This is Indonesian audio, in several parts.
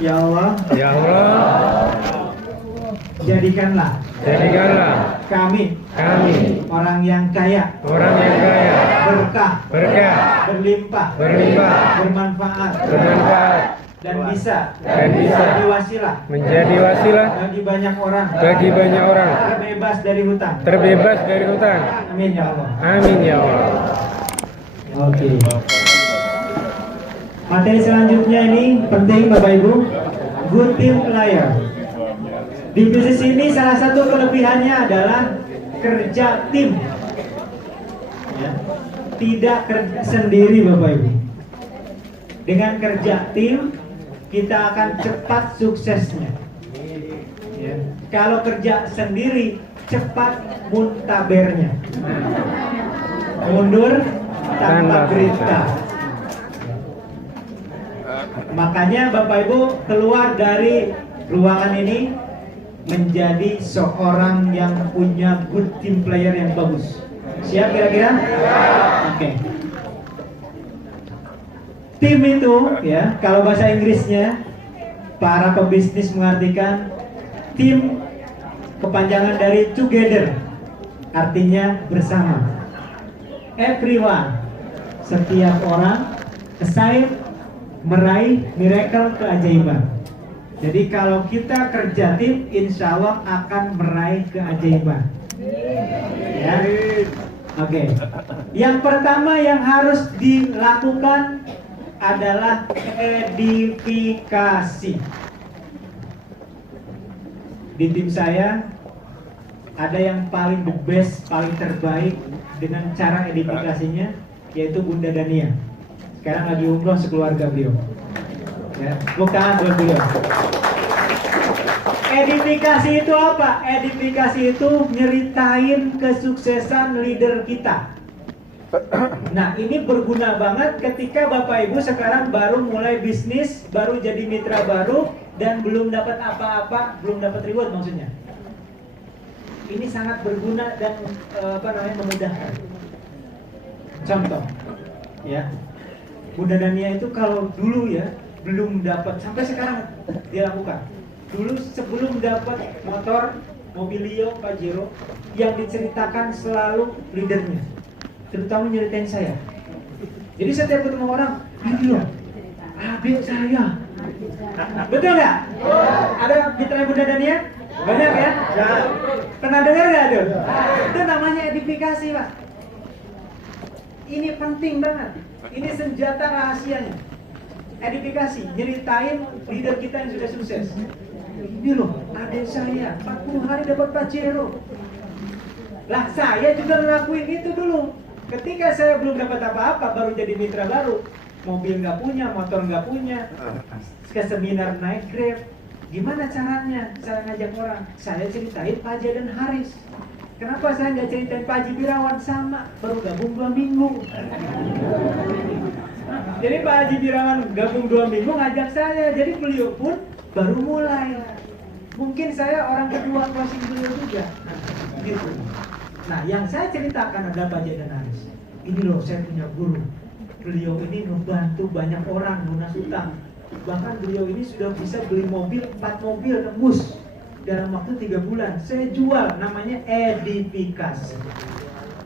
Ya Allah, Ya Allah, jadikanlah kami orang yang kaya, berkah, berlimpah, bermanfaat, dan bisa menjadi wasilah bagi banyak orang terbebas dari hutang. Amin ya Allah. Amin ya Allah. Oke. Materi selanjutnya ini penting Bapak Ibu. Good team player. Di bisnis ini salah satu kelebihannya adalah kerja tim. Ya. Tidak kerja sendiri Bapak Ibu. Dengan kerja tim kita akan cepat suksesnya. Ya. Kalau kerja sendiri cepat muntabernya. Mundur tanpa berita. Makanya Bapak Ibu keluar dari ruangan ini menjadi seorang yang punya good team player yang bagus. Siap kira-kira? Oke. Tim itu ya, kalau bahasa Inggrisnya para pebisnis mengartikan tim kepanjangan dari together, artinya bersama. Everyone, setiap orang assign meraih miracle keajaiban. Jadi kalau kita kerja tim, insya Allah akan meraih keajaiban. Ya, oke. Yang pertama yang harus dilakukan adalah edifikasi. Di tim saya ada yang paling the best, paling terbaik dengan cara edifikasinya, yaitu Bunda Dania. Sekarang lagi umroh sekeluarga beliau. Ya, bukan buat beliau. Edifikasi itu apa? Edifikasi itu nyeritain kesuksesan leader kita. Nah, ini berguna banget ketika Bapak Ibu sekarang baru mulai bisnis, baru jadi mitra baru dan belum dapat apa-apa, belum dapat reward maksudnya. Ini sangat berguna dan memudahkan. Contoh, ya. Bunda Dania itu kalau dulu ya belum dapat, sampai sekarang dia lakukan. Dulu sebelum dapat motor Mobilio Pajero, yang diceritakan selalu leadernya, terutama nyeritain saya. Jadi setiap ketemu orang, ini loh adik saya. Betul nggak? Ada mitra Bunda Dania? Banyak ya? Pernah dengar nggak tuh? Itu namanya edifikasi Pak. Ini penting banget. Ini senjata rahasianya. Edifikasi, nyeritain leader kita yang sudah sukses. Ini loh, adik saya 40 hari dapat Pajero. Lah saya juga ngelakuin itu dulu. Ketika saya belum dapat apa-apa, baru jadi mitra baru. Mobil nggak punya, motor nggak punya. Ke seminar naik Grab. Gimana caranya? Cara ngajak orang. Saya ceritain Pak Haji dan Haris. Kenapa saya nggak ceritain Pak Haji Birawan? Sama, baru gabung 2 minggu. Jadi Pak Haji Birawan gabung 2 minggu ngajak saya. Jadi beliau pun baru mulai. Mungkin saya orang kedua closing beliau juga. Gitu. Nah, yang saya ceritakan adalah Pak Haji dan Haris. Ini loh, saya punya guru. Beliau ini membantu banyak orang lunas utang. Bahkan beliau ini sudah bisa beli mobil, 4 mobil tembus dalam waktu 3 bulan. Saya jual, namanya edifikasi.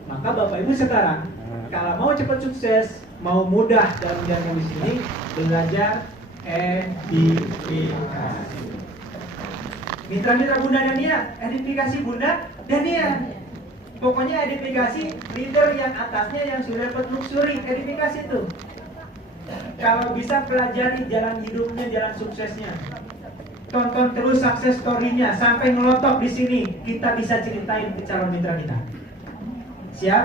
Maka Bapak Ibu sekarang kalau mau cepat sukses, mau mudah dalam jalan di sini, belajar edifikasi. Mitra-mitra Bunda Dania, edifikasi Bunda Dania. Pokoknya edifikasi leader yang atasnya yang sudah dapat luxury, edifikasi itu. Kalau bisa pelajari jalan hidupnya, jalan suksesnya. Tonton terus success story-nya sampai ngelotok di sini. Kita bisa ceritain ke calon mitra kita. Siap?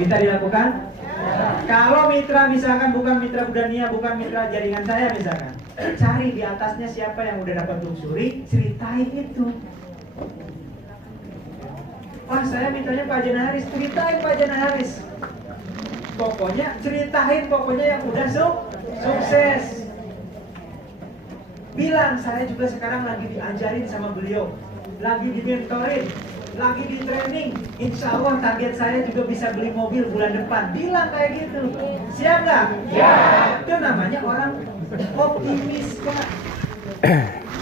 Bisa dilakukan? Kalau mitra misalkan bukan mitra Budania, bukan mitra jaringan saya misalkan, cari di atasnya siapa yang udah dapat luxury, ceritain itu. Wah, saya mintanya Pak Jana Haris, ceritain Pak Jana Haris. Pokoknya ceritain yang udah sukses. Bilang saya juga sekarang lagi diajarin sama beliau, lagi dimentorin, lagi di training. Insya Allah target saya juga bisa beli mobil bulan depan. Bilang kayak gitu. Siap nggak? Ya. Itu namanya orang Optimis, Pak.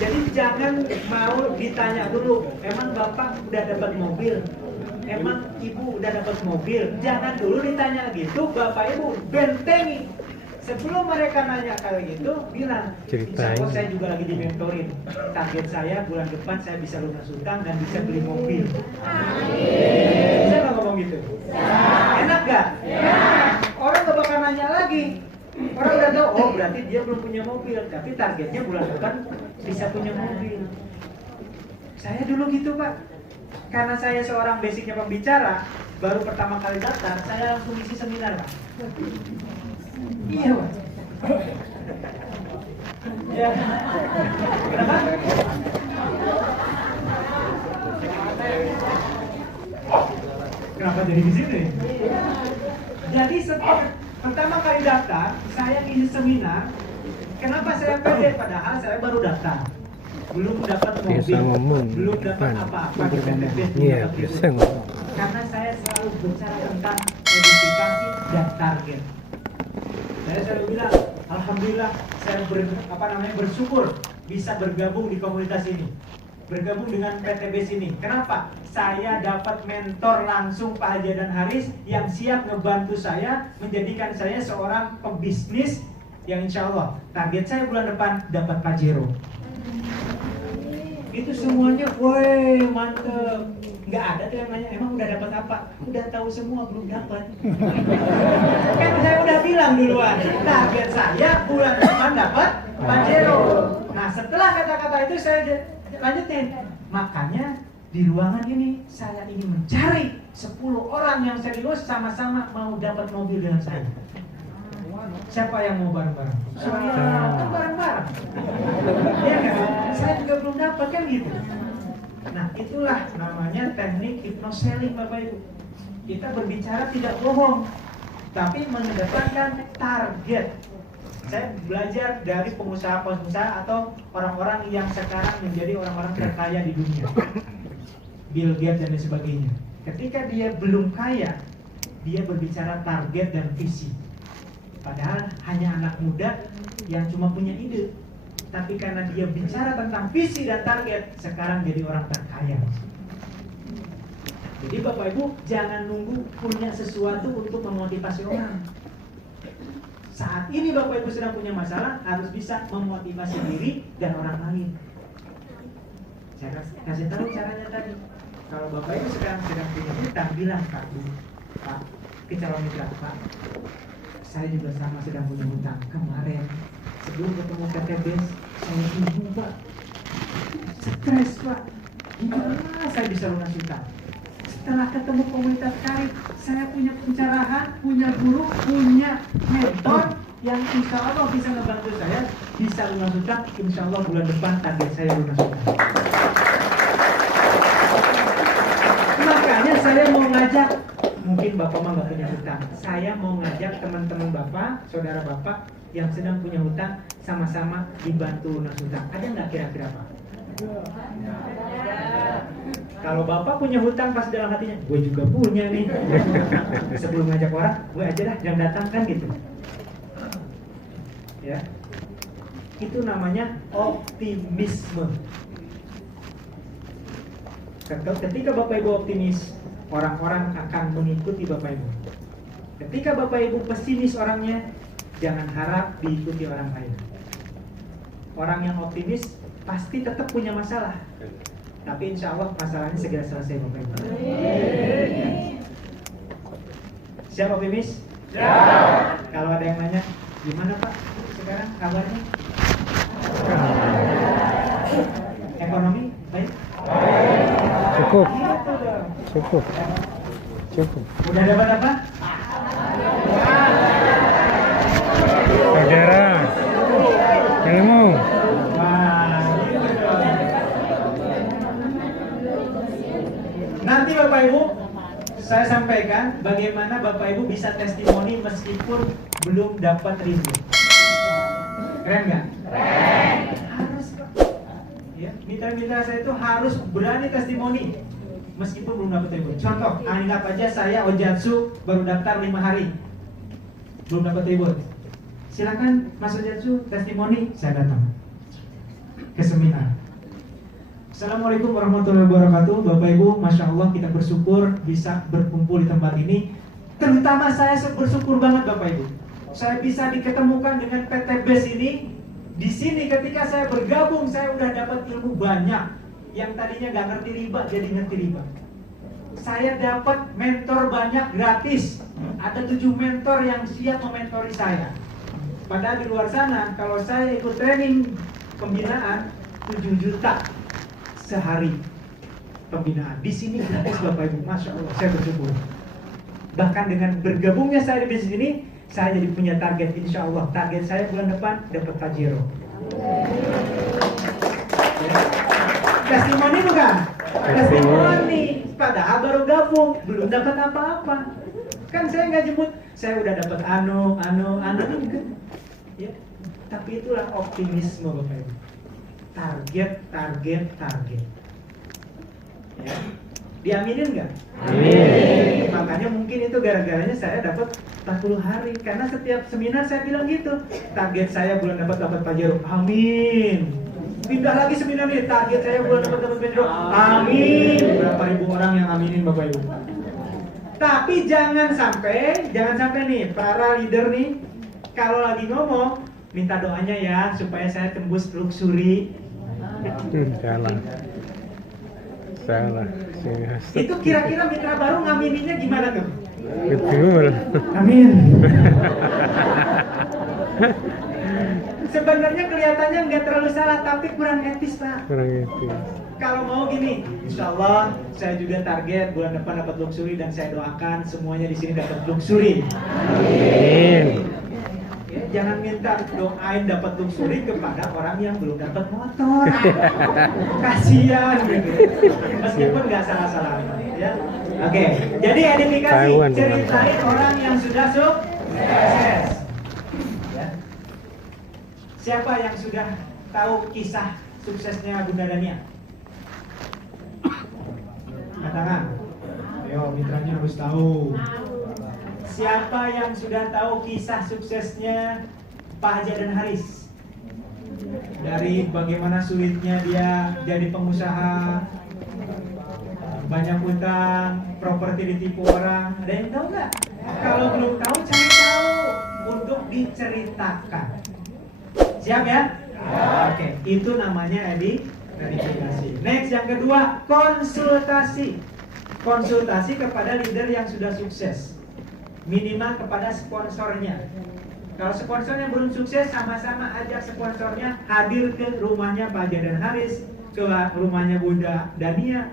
Jadi jangan mau ditanya dulu, emang Bapak udah dapat mobil? Emang Ibu udah dapat mobil? Jangan dulu ditanya gitu, Bapak Ibu bentengi. Sebelum mereka nanya kayak gitu, bilang, insya Allah saya juga lagi dimentorin. Target saya bulan depan saya bisa lunas utang dan bisa beli mobil. Bisa nggak ngomong gitu? Enak gak? Orang gak bakal nanya lagi. Orang udah tahu, oh berarti dia belum punya mobil, tapi targetnya bulan depan bisa punya mobil. Saya dulu gitu, Pak. Karena saya seorang basicnya pembicara, baru pertama kali daftar, saya langsung isi seminar, Pak. Iya, Pak. Ya. Kenapa? Kenapa jadi di sini? Jadi setelah pertama kali daftar, saya ngisi seminar. Kenapa saya pede? Padahal saya baru daftar, belum dapat mobil, belum dapat apa-apa di PTBS. Iya, biasa ngomong. Karena saya selalu bicara tentang edifikasi dan target. Saya selalu bilang, alhamdulillah saya bersyukur bisa bergabung di komunitas ini, bergabung dengan PTBS ini. Kenapa? Saya dapat mentor langsung Pak Haji dan Haris yang siap ngebantu saya, menjadikan saya seorang pebisnis yang insya Allah target saya bulan depan dapat Pajero. Itu semuanya, woi mantep. Nggak ada tuh yang nanya, emang udah dapat apa? Udah tahu semua, belum dapat. Kan saya udah bilang duluan, target saya bulan depan dapat Pajero. Nah setelah kata-kata itu saya lanjutin. Makanya di ruangan ini saya ingin mencari 10 orang yang serius sama-sama mau dapat mobil dengan saya. Siapa yang mau bareng-bareng? Saya kan bareng-bareng. Ya kan? Saya juga belum dapat kan gitu. Nah itulah namanya teknik hypnoselling, Bapak Ibu. Kita berbicara tidak bohong, tapi mengedepankan target. Saya belajar dari pengusaha-pengusaha atau orang-orang yang sekarang menjadi orang-orang terkaya di dunia, Bill Gates dan sebagainya. Ketika dia belum kaya, dia berbicara target dan visi. Padahal hanya anak muda yang cuma punya ide. Tapi karena dia bicara tentang visi dan target, sekarang jadi orang terkaya. Jadi Bapak Ibu jangan nunggu punya sesuatu untuk memotivasi orang. Saat ini Bapak Ibu sedang punya masalah, harus bisa memotivasi diri dan orang lain. Saya kasih tahu caranya tadi. Kalau Bapak Ibu sekarang sedang punya hutang, bilang Pak, Bu, Pak, ke calon mitra, Pak, saya juga sama sedang punya hutang. Kemarin sebelum ketemu PTBS, saya bingung Pak, stres Pak, gimana saya bisa lunas hutang? Setelah ketemu komunitas Karib, saya punya pencerahan, punya guru, punya mentor yang insya Allah bisa ngebantu saya bisa lunas hutang. Insya Allah bulan depan target saya lunas hutang. Makanya saya mau ngajak, mungkin Bapak mah nggak punya hutang, saya mau ngajak teman-teman Bapak, saudara Bapak yang sedang punya hutang, sama-sama dibantu lunas hutang. Ada nggak kira-kira Pak? Kalau Bapak punya hutang pas dalam hatinya, gue juga punya nih. Sebelum ngajak orang, gue aja dah yang datang kan gitu. Ya, itu namanya optimisme. Ketika Bapak Ibu optimis, orang-orang akan mengikuti Bapak Ibu. Ketika Bapak Ibu pesimis orangnya, jangan harap diikuti orang lain. Orang yang optimis pasti tetap punya masalah, tapi insya Allah masalahnya segera selesai Bapak Ibu. Siap optimis? Siap. Kalau ada yang nanya, gimana Pak sekarang kabarnya? Ekonomi baik? Cukup. Cukup. Cukup. Udah dapat apa? Saudara, ilmu. Wah, gitu dong. Nanti Bapak Ibu, saya sampaikan bagaimana Bapak Ibu bisa testimoni meskipun belum dapat rindu. Keren nggak? Keren. Harus Pak. Ya, mitra-mitra saya itu harus berani testimoni meskipun belum dapat rindu. Contoh, anggap aja saya Ojatsu baru daftar 5 hari, belum dapat ribut. silakan Mas Ujatsu testimoni, saya datang ke seminar. Assalamualaikum warahmatullahi wabarakatuh. Bapak Ibu, Masya Allah kita bersyukur bisa berkumpul di tempat ini. Terutama saya bersyukur banget Bapak Ibu, saya bisa diketemukan dengan PT BES ini. Di sini ketika saya bergabung, saya udah dapat ilmu banyak. Yang tadinya nggak ngerti riba, jadi ngerti riba. Saya dapat mentor banyak gratis. Ada 7 mentor yang siap mementori saya. Padahal di luar sana, kalau saya ikut training pembinaan 7 juta sehari pembinaan. Di sini gratis Bapak Ibu, Masya Allah, saya bersyukur. Bahkan dengan bergabungnya saya di bisnis ini, saya jadi punya target, insya Allah target saya bulan depan dapat Pajero. Ya. Testimoni bukan? Testimoni. Padahal baru gabung, belum dapat apa-apa. Kan saya nggak jemput, saya udah dapat anu enggak. Ya. Tapi itulah optimisme Bapak Ibu. Target. Ya. Diaminin nggak? Amin. Makanya mungkin itu gara-garanya saya dapat 40 hari. Karena setiap seminar saya bilang gitu. Target saya bulan dapat Pajero. Amin. Pindah lagi seminar nih. Target saya bulan dapat Pajero. Amin. Berapa ribu orang yang aminin Bapak Ibu. Tapi jangan sampai nih para leader nih kalau lagi ngomong minta doanya ya supaya saya tembus luxury. Salah. Itu kira-kira mitra baru ngamininnya gimana tuh? Betul. Amin. Sebenarnya kelihatannya nggak terlalu salah, tapi kurang etis Pak. Kurang etis. Kalau mau gini, insya Allah saya juga target bulan depan dapat luxury dan saya doakan semuanya di sini dapat luxury. Amin. Ya, jangan minta doain dapat luxury kepada orang yang belum dapat motor. Kasihan gitu. Meskipun nggak salah-salah ya. Oke, jadi edifikasi ceritain orang yang sudah sukses. Ya. Siapa yang sudah tahu kisah suksesnya Bunda Dania? Katakan. Ayo, mitranya harus tahu. Siapa yang sudah tahu kisah suksesnya Pak Haja dan Haris? Dari bagaimana sulitnya dia jadi pengusaha, banyak utang, properti ditipu orang. Ada yang tahu nggak? Kalau belum tahu, cari tahu untuk diceritakan. Siap ya? Oke, itu namanya edifikasi. Next, yang kedua, konsultasi. Konsultasi kepada leader yang sudah sukses. Minimal kepada sponsornya. Kalau sponsornya belum sukses, sama-sama ajak sponsornya hadir ke rumahnya Pak Haja dan Haris, ke rumahnya Bunda Dania,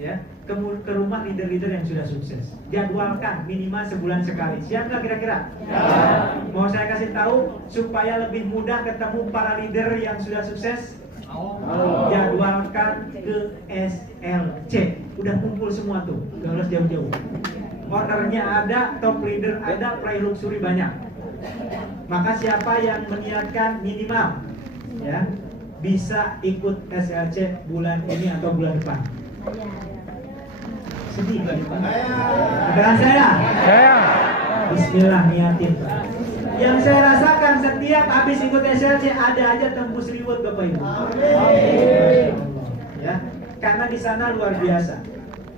ya, ke rumah leader-leader yang sudah sukses. Jadwalkan minimal sebulan sekali. Siap nggak kira-kira? Ya. Mau saya kasih tahu supaya lebih mudah ketemu para leader yang sudah sukses? Jadwalkan ke SLC. Udah kumpul semua tuh, gak harus jauh-jauh. Ownernya ada, top leader ada, play luxury banyak. Maka siapa yang meniatkan minimal ya bisa ikut SLC bulan ini atau bulan depan? Sedih bulan depan. Katakan saya. Bismillah niatin. Yang saya rasakan setiap habis ikut SLC ada aja tembus reward Bapak Ibu. Amin. Ya, karena di sana luar biasa.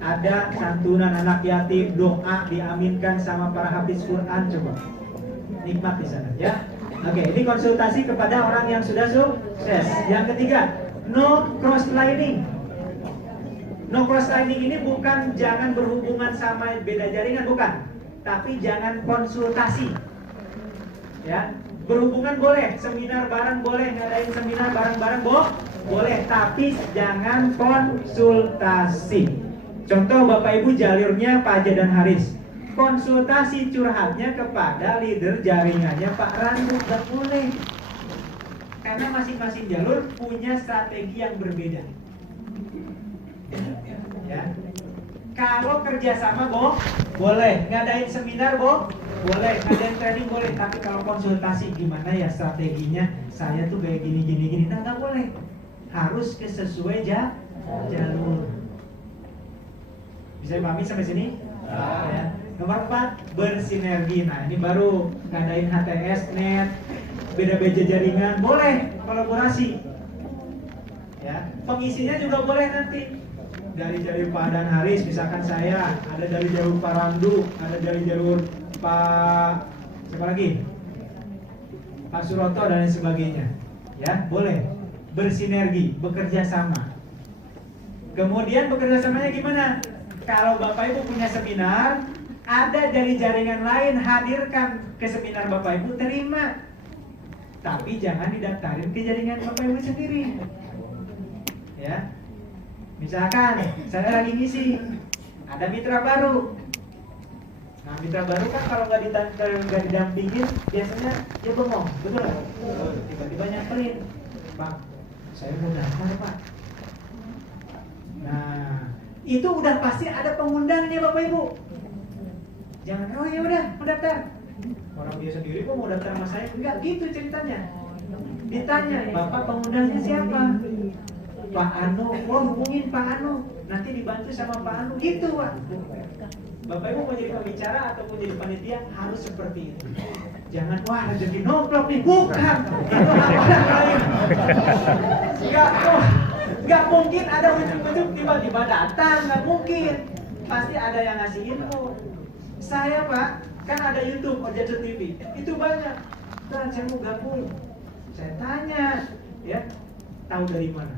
Ada santunan anak yatim, doa diaminkan sama para hafiz Quran, coba nikmat di sana ya. Oke, ini konsultasi kepada orang yang sudah sukses. Yang ketiga, no crosslining. No crosslining ini bukan jangan berhubungan sama beda jaringan, bukan, tapi jangan konsultasi. Ya, berhubungan boleh, seminar bareng boleh, ngadain seminar bareng-bareng boleh, tapi jangan konsultasi. Contoh Bapak Ibu jalurnya Pak Haja dan Haris, konsultasi curhatnya kepada leader jaringannya Pak Randu, gak boleh. Karena masing-masing jalur punya strategi yang berbeda. Ya. Kalau kerjasama boleh, ngadain seminar boleh, ngadain training boleh, tapi kalau konsultasi gimana ya strateginya, saya tuh kayak gini, nah nggak boleh, harus sesuai jalur. Bisa dipahami sampai sini? Ya. Nomor 4, bersinergi. Nah, ini baru ngadain HTS, net, beda-beda jaringan, boleh kolaborasi. Ya, pengisinya juga boleh nanti. Dari jalur Pak Dan Haris, misalkan saya, ada dari jalur Pak Randu, ada dari jalur Pak siapa lagi? Pak Suroto dan lain sebagainya. Ya, boleh bersinergi, bekerja sama. Kemudian bekerja samanya gimana? Kalau Bapak Ibu punya seminar, ada dari jaringan lain, hadirkan ke seminar Bapak Ibu, terima. Tapi jangan didaftarin ke jaringan Bapak Ibu sendiri. Ya. Misalkan saya lagi ngisi, ada mitra baru. Nah, mitra baru kan kalau nggak didampingin, biasanya dia bengong, betul nggak? Tiba-tiba nyamperin, Pak, saya udah daftar, Pak. Nah, itu udah pasti ada pengundangnya Bapak Ibu. Jangan, oh ya udah, mau daftar. Orang dia sendiri kok mau daftar sama saya? Enggak gitu ceritanya. Ditanya, Bapak pengundangnya siapa? Pak Anu, oh hubungin Pak Anu, nanti dibantu sama Pak Anu, gitu Pak. Bapak Ibu mau jadi pembicara atau mau jadi panitia harus seperti itu. Jangan wah rezeki nomplok nih, bukan. Itu orang lain. Nggak mungkin ada ujung-ujung tiba-tiba datang, nggak mungkin. Pasti ada yang ngasih info. Saya Pak, kan ada YouTube, Ojatsu TV, itu banyak. Dan saya mau gabung, saya tanya, ya, tahu dari mana?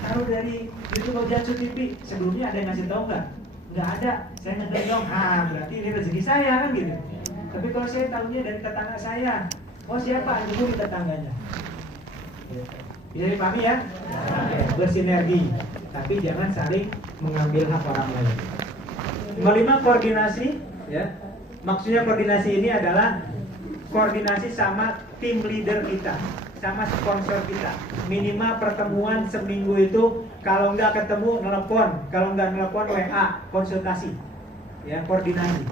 Tahu dari YouTube Ojatsu TV. Sebelumnya ada yang ngasih tahu nggak? Nggak ada. Saya ngedong, berarti ini rezeki saya kan gitu. Tapi kalau saya tahunya dari tetangga saya, oh siapa? Hubungi tetangganya. Bisa dipahami ya? Bersinergi, tapi jangan saling mengambil hak orang lain. Nomor 5, koordinasi. Ya, maksudnya koordinasi ini adalah koordinasi sama tim leader kita, sama sponsor kita. Minimal pertemuan seminggu itu, kalau nggak ketemu nelpon, kalau nggak nelpon WA, konsultasi. Ya, koordinasi.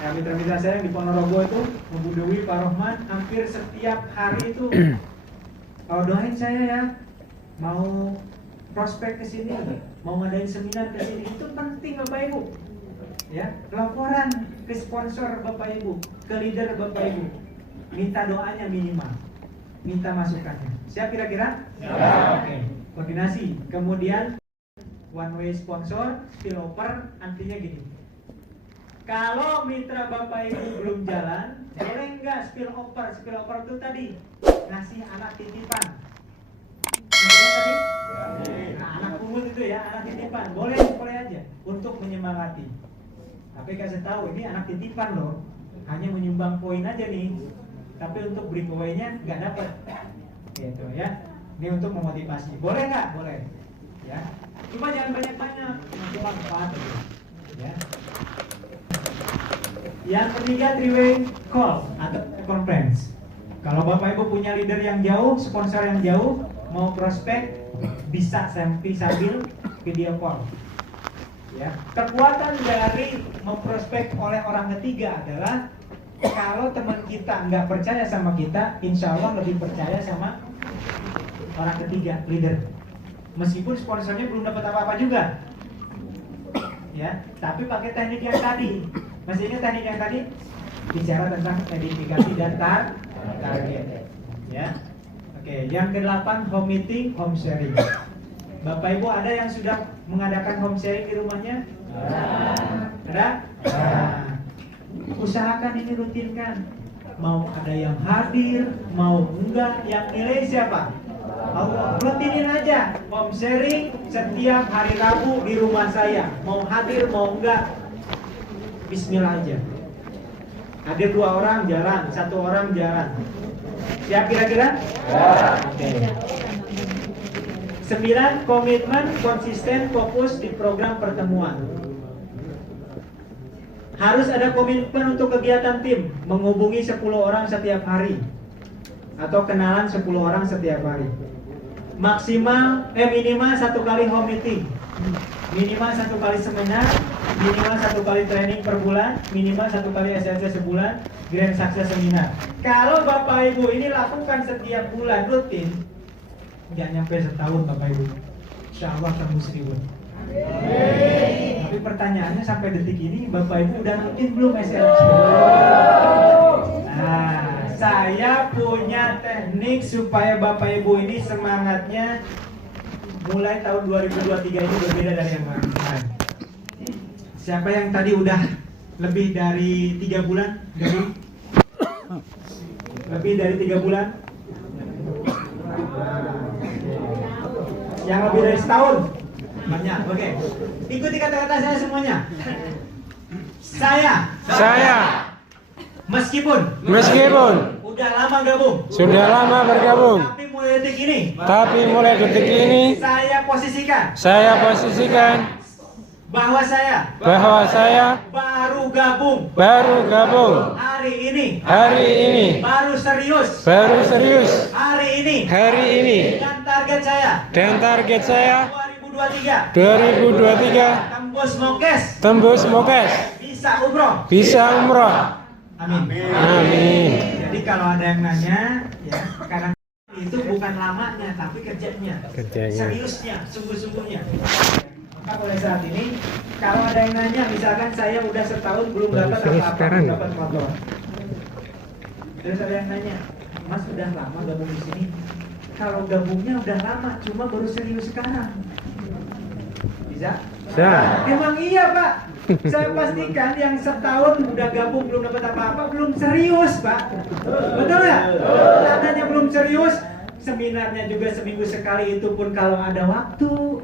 Nah, mitra-mitra saya di Ponorogo itu, Bu Dewi, Pak Rohman, hampir setiap hari itu doain saya ya, mau prospek ke sini, mau ngadain seminar ke sini, itu penting Bapak Ibu. Ya, laporan ke sponsor Bapak Ibu, ke leader Bapak Ibu. Minta doanya minimal, minta masukannya. Siap kira-kira? Ya. Oke, koordinasi. Kemudian one way sponsor, spillover, artinya gini. Kalau mitra Bapak Ibu belum jalan, boleh nggak spillover? Spillover itu tadi ngasih anak titipan. Maksudnya tadi? Nah, anak pungut itu ya, anak titipan. Boleh aja untuk menyemangati. Tapi kasih tahu ini anak titipan loh, hanya menyumbang poin aja nih. Tapi untuk breakaway-nya nggak dapat, gitu ya. Ini untuk memotivasi. Boleh nggak? Boleh. Ya. Cuma jangan banyak-banyak, cuma 4 aja. Ya. Yang ketiga, three-way call atau conference. Kalau Bapak Ibu punya leader yang jauh, sponsor yang jauh, mau prospek, bisa sambil video call. Ya. Kekuatan dari memprospek oleh orang ketiga adalah kalau teman kita nggak percaya sama kita, insya Allah lebih percaya sama orang ketiga, leader. Meskipun sponsornya belum dapat apa-apa juga, ya. Tapi pakai teknik yang tadi. Masih ingat teknik yang tadi? Bicara tentang identifikasi dan target. Ya. Oke. Yang ke-8, home meeting, home sharing. Bapak Ibu ada yang sudah mengadakan home sharing di rumahnya? Ada? Nah, usahakan ini rutinkan. Mau ada yang hadir, mau enggak, yang nilai siapa? Allah. Rutinin aja home sharing setiap hari Rabu di rumah saya. Mau hadir, mau enggak, bismillah aja. Hadir 2 orang jalan, 1 orang jalan. Siap kira-kira? Ya. Oke. 9, komitmen, konsisten, fokus di program pertemuan. Harus ada komitmen untuk kegiatan tim, menghubungi 10 orang setiap hari atau kenalan 10 orang setiap hari. Minimal 1 kali home meeting, minimal 1 kali seminar, minimal 1 kali training per bulan, minimal 1 kali SLC sebulan, grand success seminar. Kalau Bapak Ibu ini lakukan setiap bulan rutin, nggak nyampe setahun Bapak Ibu, insya Allah tembus 1000. Tapi pertanyaannya sampai detik ini Bapak Ibu udah rutin belum SLC? Nah, saya punya teknik supaya Bapak Ibu ini semangatnya mulai tahun 2023 ini berbeda dari yang kemarin. Siapa yang tadi udah lebih dari 3 bulan? Lebih dari 3 bulan? Yang lebih dari setahun? Banyak, oke. Ikuti kata-kata saya semuanya. Saya meskipun udah lama gabung, sudah lama bergabung, tapi mulai detik ini saya posisikan bahwa saya baru gabung hari ini baru serius hari ini dan target saya 2023 tembus mokes bisa umroh. Amin. Jadi kalau ada yang nanya, ya kadang itu bukan lamanya, tapi kerjanya. Seriusnya, sungguh-sungguhnya. Maka mulai saat ini, kalau ada yang nanya, misalkan saya udah setahun belum dapat apa-apa, belum dapat motor. Terus ada yang nanya, Mas udah lama gabung di sini? Kalau gabungnya udah lama, cuma baru serius sekarang. Bisa? Emang iya Pak. Saya pastikan yang setahun udah gabung belum dapat apa-apa belum serius Pak. Betul nggak? Tandanya belum serius. Seminarnya juga seminggu sekali, itu pun kalau ada waktu.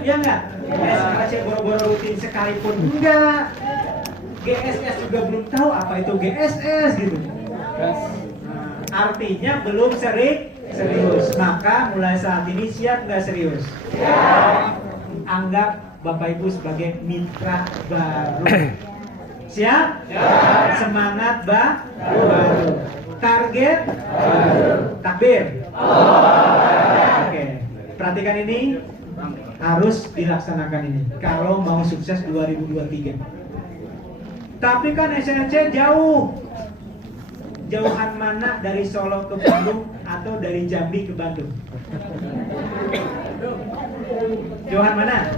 Ya nggak? SLC boro-boro rutin sekalipun enggak. GSS juga belum tahu apa itu GSS gitu. Artinya belum serius. Maka mulai saat ini siap nggak serius? Anggap Bapak Ibu sebagai mitra baru. Siap? Semangat baru. Target takbir. Oke. Perhatikan ini, harus dilaksanakan ini kalau mau sukses 2023. Tapi kan SLC jauh. Jauhan mana dari Solo ke Bandung atau dari Jambi ke Bandung? Jauhan mana?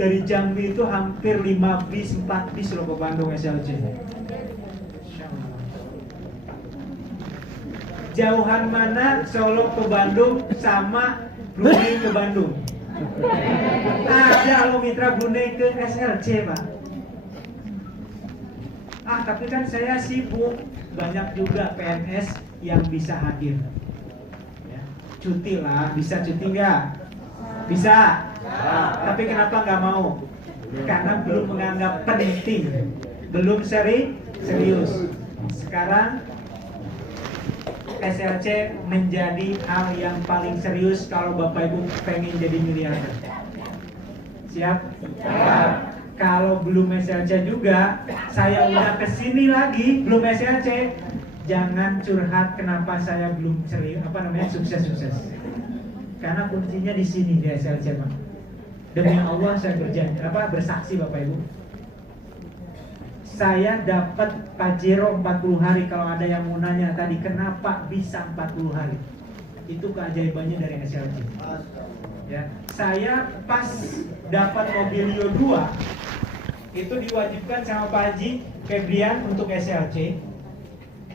Dari Jambi itu hampir 5 bis, 4 bis loh ke Bandung SLC. Jauhan mana Solo ke Bandung sama Brunei ke Bandung? Ada lo mitra Brunei ke SLC Pak. Tapi kan saya sibuk, banyak juga PNS yang bisa hadir. Ya, cuti lah, bisa cuti nggak? Bisa. Tapi kenapa nggak mau? Karena belum menganggap penting, belum serius. Sekarang SLC menjadi hal yang paling serius kalau Bapak Ibu pengen jadi miliarder. Siap? Kalau belum SLC juga, saya udah kesini lagi belum SLC, jangan curhat kenapa saya belum sukses. Karena kuncinya di sini di SLC Pak. Demi Allah saya bersaksi Bapak Ibu. Saya dapat Pajero 40 hari. Kalau ada yang mau nanya tadi kenapa bisa 40 hari, itu keajaibannya dari SLC. Ya, saya pas dapat Mobilio 2 itu diwajibkan sama Pak Haji Febrian untuk SLC.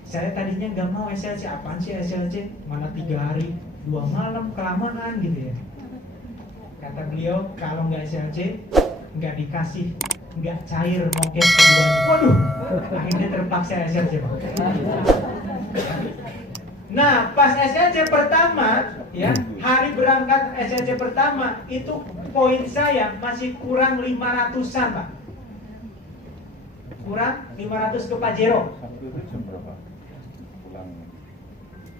Saya tadinya nggak mau SLC, apaan sih SLC? Mana 3 hari 2 malam, kelamaan gitu ya. Kata beliau kalau nggak SLC nggak dikasih, nggak cair mokes kedua. Waduh, akhirnya terpaksa SLC Pak. Nah, pas SLC pertama, ya hari berangkat SLC pertama itu poin saya masih kurang 500-an Pak. Kurang 500 ke Pajero.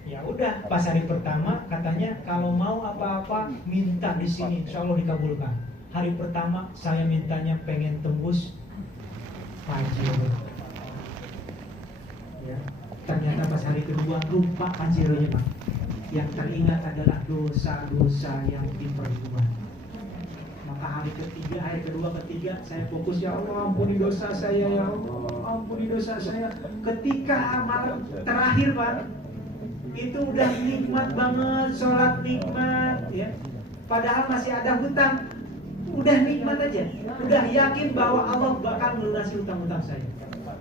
Ya udah, pas hari pertama katanya kalau mau apa-apa minta di sini, insya Allah dikabulkan. Hari pertama saya mintanya pengen tembus Pajero. Ya, ternyata pas hari kedua lupa Pajeronya Pak. Yang teringat adalah dosa-dosa yang diperbuat. Maka hari kedua, ketiga saya fokus, ya Allah ampuni dosa saya, ya Allah ampuni dosa saya. Ketika malam terakhir Pak, itu udah nikmat banget, sholat nikmat ya. padahal masih ada hutang. Udah nikmat aja, udah yakin bahwa Allah bakal melunasi hutang-hutang saya.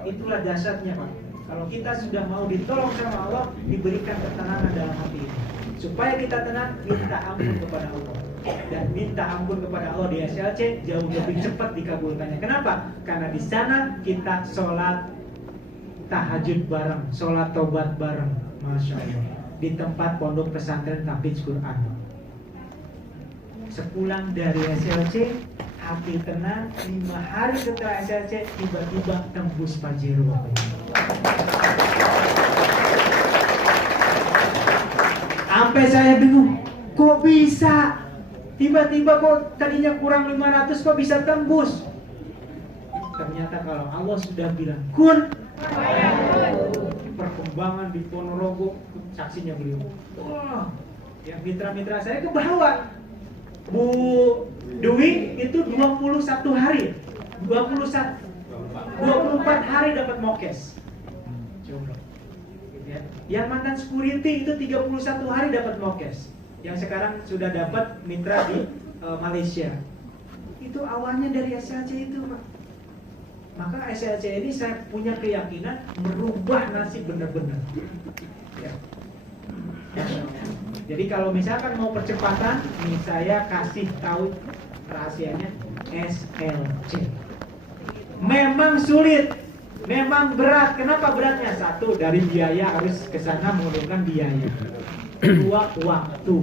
Itulah dasarnya Pak. Kalau kita sudah mau ditolong sama Allah, diberikan ketenangan dalam hati ini. Supaya kita tenang, minta ampun kepada Allah. Dan minta ampun kepada Allah di SLC jauh lebih cepat dikabulkannya. Kenapa? Karena di sana kita sholat tahajud bareng, sholat taubat bareng, Masya Allah, di tempat pondok pesantren Tahfidz Quran. Sepulang dari SLC, hati tenang. 5 hari setelah SLC, tiba-tiba tembus Pajero. Sampai saya bingung, kok bisa? Tiba-tiba kok tadinya kurang 500 kok bisa tembus? Ternyata kalau Allah sudah bilang kun, perkembangan di Ponorogo, saksinya beliau. Wah, ya mitra-mitra saya ke bawah. Bu Dwi itu 21 hari, 24 hari dapat mokes. Coba. Ya. Yang mantan security itu 31 hari dapat mokes. Yang sekarang sudah dapat mitra di Malaysia. Itu awalnya dari SLC itu, Pak. Maka SLC ini saya punya keyakinan merubah nasib benar-benar. Ya. Jadi kalau misalkan mau percepatan, nih saya kasih tahu rahasianya SLC. Memang sulit, memang berat. Kenapa beratnya? Satu, dari biaya harus ke sana menggunakan biaya. Kedua, waktu.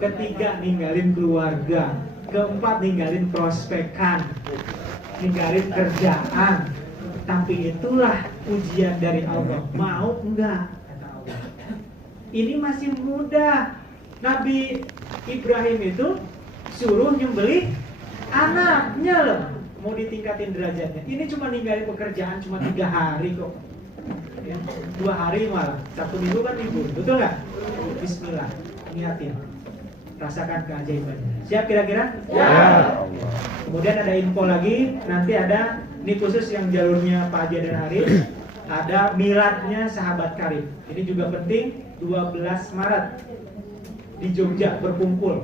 Ketiga, ninggalin keluarga. Keempat, ninggalin prospekan, ninggalin kerjaan. Tapi itulah ujian dari Allah. Mau enggak? Ini masih muda. Nabi Ibrahim itu suruh nyembelih anaknya loh, mau ditingkatin derajatnya. Ini cuma ninggalin pekerjaan cuma 3 hari kok. Ya, 2 hari malah. Sabtu Minggu kan libur, betul nggak? Bismillah, niatin, rasakan keajaibannya. Siap kira-kira? Ya. Kemudian ada info lagi, nanti ada ini khusus yang jalurnya Pak Haji dan Haris. Ada miladnya sahabat karib. Ini juga penting. 12 Maret di Jogja berkumpul.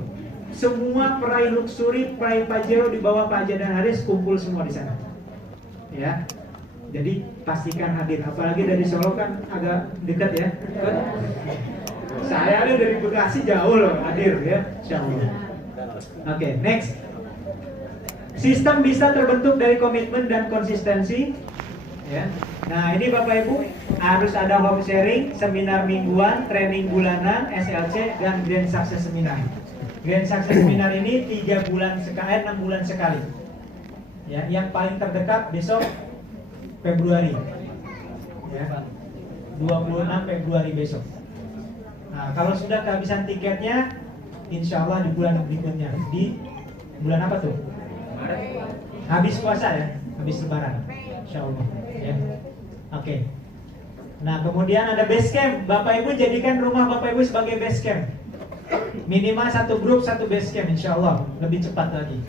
Semua peraih luxury, peraih Pajero di bawah Pak Haji dan Haris kumpul semua di sana. Ya. Jadi pastikan hadir. Apalagi dari Solo kan agak dekat ya. Saya ada dari Bekasi jauh loh, hadir ya. Insyaallah. Oke, next. Sistem bisa terbentuk dari komitmen dan konsistensi. Ya. Nah ini Bapak Ibu harus ada home sharing, seminar mingguan, training bulanan, SLC, dan Grand Success Seminar. Grand Success Seminar ini 3 bulan sekali, 6 bulan sekali. Ya, yang paling terdekat besok Februari. Ya, 26 Februari besok. Nah kalau sudah kehabisan tiketnya, insya Allah di bulan berikutnya. Di bulan apa tuh? Maret. Habis puasa ya, habis Lebaran. Insya Allah. Ya. Oke. Nah kemudian ada base camp. Bapak Ibu jadikan rumah Bapak Ibu sebagai base camp. Minimal 1 grup 1 base camp, insya Allah lebih cepat lagi.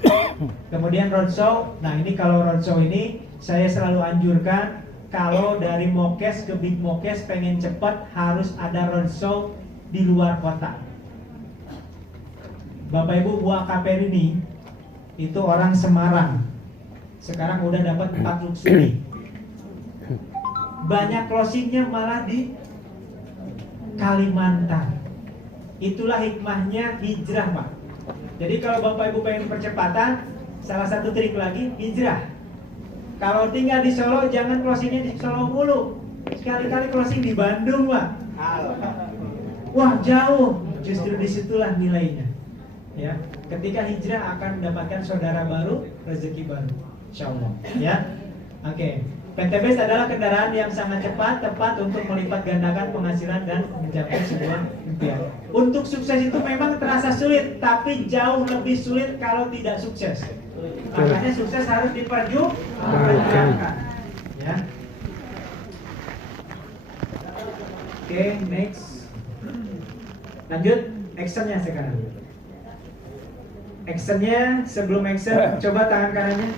Kemudian roadshow. Nah ini kalau roadshow ini saya selalu anjurkan, kalau dari Mokes ke Big Mokes pengen cepat harus ada roadshow di luar kota. Bapak Ibu buah KPR ini itu orang Semarang. Sekarang udah dapat 4 luxury. Banyak closingnya malah di Kalimantan. Itulah hikmahnya hijrah, Pak. Jadi kalau Bapak Ibu pengen percepatan, salah satu trik lagi hijrah. Kalau tinggal di Solo, jangan closingnya di Solo mulu. Sekali-kali closing di Bandung, Pak. Wah jauh. Justru disitulah nilainya. Ya, ketika hijrah akan mendapatkan saudara baru, rezeki baru, insya Allah. Ya, oke. PTBS adalah kendaraan yang sangat cepat, tepat untuk melipat gandakan penghasilan dan mencapai sebuah impian. Untuk sukses itu memang terasa sulit, tapi jauh lebih sulit kalau tidak sukses. Makanya sukses harus diperjuangkan. Ya. Oke, next. Lanjut, actionnya sekarang. Actionnya, sebelum action, coba tangan kanannya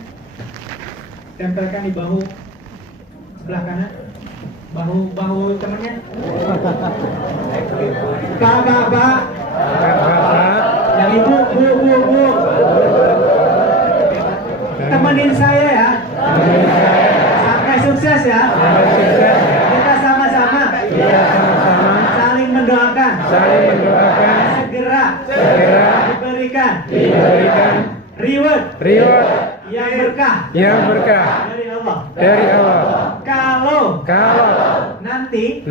tempelkan di bahu sebelah kanan, bahu temennya. Pak. Ya, Ibu, bu. Temenin saya ya. Sampai sukses ya. Kita sama-sama saling mendoakan. Segera diberikan reward yang berkah dari Allah. Kalau nanti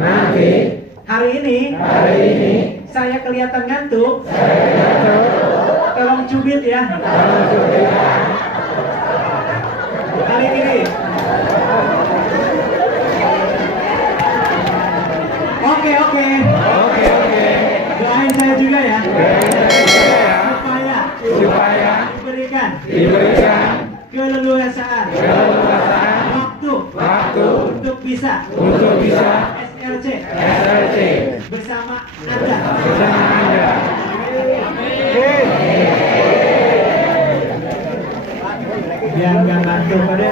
hari ini saya kelihatan ngantuk, tolong cubit ya. Kali ini. Oke. Doain saya juga ya. Supaya diberikan keleluasaan waktu untuk bisa SLC bersama Anda. Yang nggak ngantuk pada